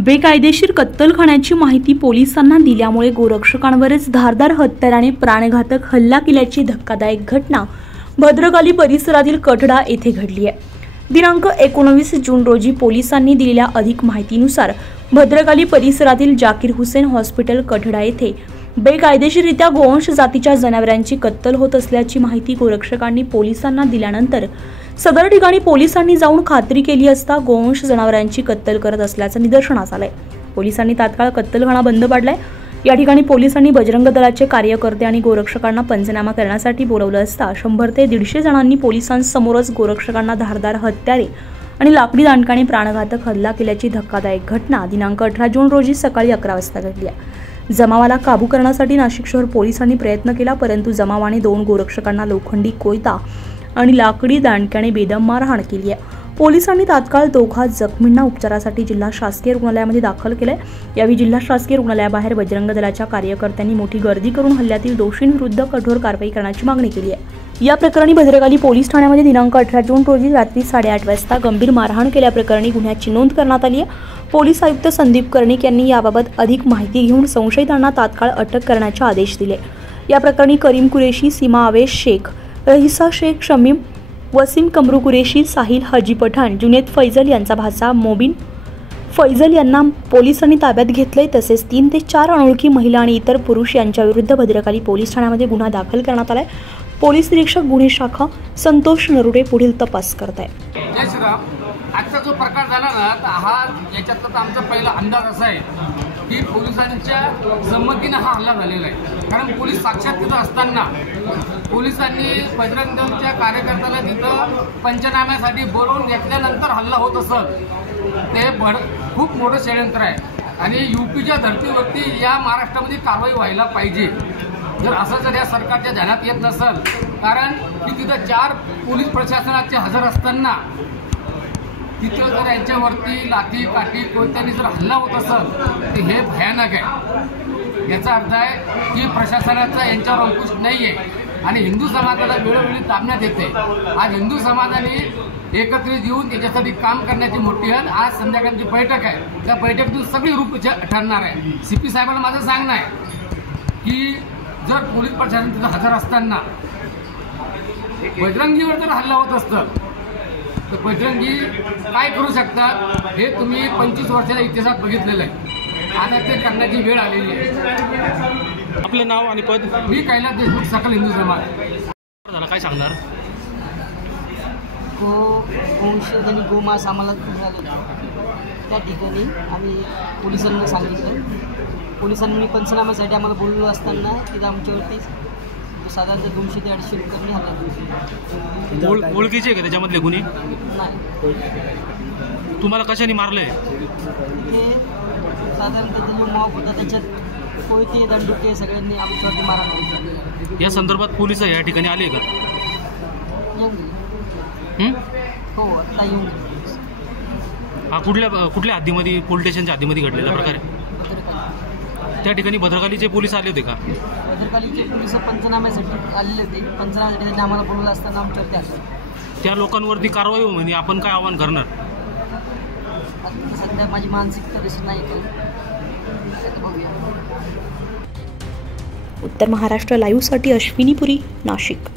बेकायदेशीर कत्तलखान्याची माहिती पोलिसांना दिल्यामुळे गोरक्षकांवरच धारदार हत्याराने प्राणघातक हल्ला केल्याची धक्कादायक घटना भद्रकाली परिसरातील कठडा येथे घडली आहे। दिनांक 19 जून रोजी पोलिसांनी दिलेल्या अधिक माहितीनुसार भद्रकाली परिसरातील जाकीर हुसेन हॉस्पिटल कठडा येथे बेकायदेशीररित्या गोवंश जातीच्या जनावरांची कत्तल होत असल्याची माहिती गोरक्षकांनी पोलिसांना दिल्यानंतर सदर ठिकाणी पोलिसांनी जाऊन खात्री केली असता गोवंश जनावरांची कत्तल करत असल्याचं निदर्शनास आलंय। पोलिसांनी तात्काळ कत्तलखाना बंद पाडलाय। या ठिकाणी पोलिसांनी बजरंग दलाचे कार्यकर्ते आणि गोरक्षकांना पंचनामा करण्यासाठी बोलावलं असता 100 ते 150 जणांनी पोलिसांसमोरच गोरक्षकांना धारदार हत्यारे आणि लाकडी दांडकाने प्राणघातक हल्ला केल्याची धक्कादायक घटना दिनांक 18 जून रोजी सकाळी 11 वाजता घडली आहे। जमावाला काबू करण्यासाठी नाशिक शहर पोलिसांनी प्रयत्न केला, परंतु जमावाने 2 गोरक्षकांना लोखंडी कोयता आणि लाकडी दांडक्याने बेदम मारहाण केली आहे। पोलिसांनी तात्काळ दोघा जखमींना उपचारासाठी जिल्हा शासकीय रुग्णालयामध्ये दाखल केले। यावेळी जिल्हा शासकीय रुग्णालयाबाहेर बजरंग दलाच्या कार्यकर्त्यांनी मोठी गर्दी करून हल्ल्यातील दोषींविरुद्ध कठोर कारवाई करण्याची मागणी केली आहे। या प्रकरणी भद्रकाली पोलीस ठाण्यामध्ये दिनांक 18 जून रोजी रात्री 8:30 वाजता गंभीर मारहाण केल्याप्रकरणी गुन्ह्याची नोंद करण्यात आली आहे। पोलीस आयुक्त संदीप कर्णिक यांनी याबाबत अधिक माहिती घेऊन संशयितांना तात्काळ अटक करण्याचे आदेश दिले। या प्रकरणी करीम कुरेशी, सीमा आवेश शेख, रहिसा शेख शमीम, वसीम कमरू कुरेशी, साहिल हाजी पठाण, जुनेद फैजल यांचा भाचा मोबिन फैजल यांना पोलिसांनी ताब्यात घेतले। तसेच 3 ते 4 अनोळखी महिला आणि इतर पुरुष यांच्याविरुद्ध भद्रकाली पोलीस ठाण्यामध्ये गुन्हा दाखल करण्यात आलाय। पोलीस निरीक्षक गुन्हे शाखा संतोष नरुडे पुढील तपास करत आहेत। जय श्रीराम। आजचा जो प्रकार झाला ना, हा याच्यातला आमचा पहिला अंदाज असा आहे की पोलिसांच्या संमतीने हा हल्ला झालेला आहे। कारण पोलीस साक्षात तिथं असताना पोलिसांनी बजरंग दलच्या कार्यकर्त्याला तिथं पंचनाम्यासाठी बोलवून घेतल्यानंतर हल्ला होत असत, ते खूप मोठं षडयंत्र आहे आणि यूपीच्या धर्तीवरती या महाराष्ट्रामध्ये कारवाई व्हायला पाहिजे। जर असं जर या सरकारच्या ध्यानात येत नसेल, कारण की तिथं 4 पोलीस प्रशासनाचे हजर असताना तिथं जर यांच्यावरती लाठी काठी कोणत्याने जर हल्ला होत असेल तर हे भयानक आहे। याचा अर्थ आहे की प्रशासनाचा यांच्यावर अंकुश नाही आहे आणि हिंदू समाजाला वेळोवेळी दाबण्यात येते। आज हिंदू समाजाने एकत्रित येऊन त्याच्यासाठी काम करण्याची मोठी आज संध्याकाळची बैठक आहे। त्या बैठकीतून सगळी रूप ठरणार आहे। CP साहेबांना माझं सांगणं आहे की जर पोलीस प्रशासन तिथं हजर असताना बजरंगीवर जर हल्ला होत असतं तर बजरंगी काय करू शकतात हे तुम्ही 25 वर्षाचा इतिहासात बघितलेलं आहे। आता ते करण्याची वेळ आलेली आहे। आपलं नाव आणि पद? मी कैलास देशमुख, सकल हिंदू समाज। झाला काय सांगणार? गोवंश आणि गोमांस आम्हाला मिळाले, त्या ठिकाणी आम्ही पोलिसांना सांगितलं। पोलिसांनी पंचनाम्यासाठी आम्हाला बोललो असताना तिथं आमच्यावरती साधारणतः 200 ते 250 रुपयांनी हल्ला। ओळखीचे का त्याच्यामधले गुन्हे? नाही। तुम्हाला कशाने मारलंय? ते साधारणतः जो मॉब होता त्याच्यात कोयते दंडुके सगळ्यांनी आमच्यावरती मारहाण। या संदर्भात पोलिस या ठिकाणी आले का? येऊन हो, आता येऊन। हा कुठल्या हद्दीमध्ये, पोलीस स्टेशनच्या हद्दीमध्ये घडलेला प्रकार आहे? त्या ठिकाणी भद्रकालीचे पोलीस आले होते का? भद्रकालीचे पोलीस पंचनाम्यासाठी आलेले होते। पंचनाम्यासाठी त्यांनी आम्हाला बोलवलं असताना आमच्यावरती आले। त्या लोकांवरती कारवाई हो म्हणजे आपण काय आवाहन करणार? सध्या माझी मानसिकता तशी नाही केली, बघूया। उत्तर महाराष्ट्र लाईव्हसाठी अश्विनी पुरी, नाशिक।